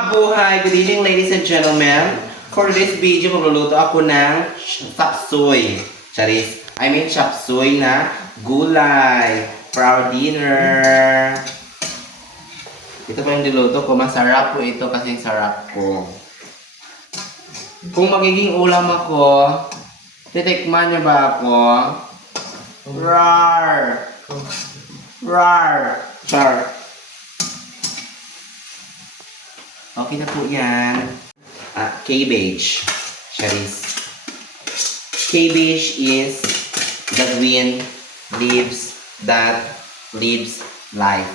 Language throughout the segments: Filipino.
Mabuhay! Good evening, ladies and gentlemen. For this video, magluluto ako ng sapsoy. Charis. I mean, sapsoy na gulay for our dinner. Ito pa yung niluto ko. Masarap po ito kasi sarap ko. Kung magiging ulam ako, titikman niyo ba ako? Rar! Rar! Char! Okay na po yan. Cabbage. Charis. Cabbage is the green leaves that lives life.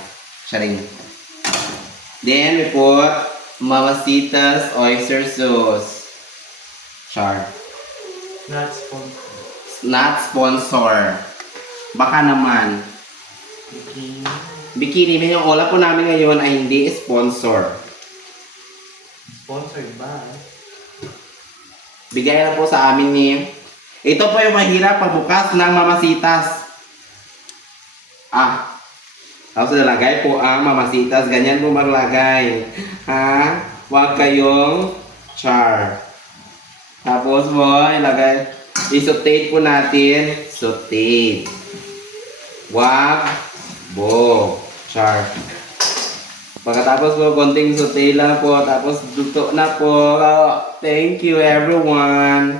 Charis. Then we put Mamacita's oyster sauce. Char. Not sponsor. Not sponsor. Baka naman. Bikini. Bikini. Yung ola po namin ngayon ay hindi sponsor. Sponsored ba? Bigay na po sa amin ni... Ito po yung mahirap pagbukas ng Mamacita's. Tapos nalagay po ang Mamacita's. Ganyan po maglagay. Ha? Huwag kayong char. Tapos po, ilagay. I-sautate po natin. Sautate. Wag. Bo. Char. Pagkatapos po, konting saute lang po. Tapos luto na po. Thank you everyone.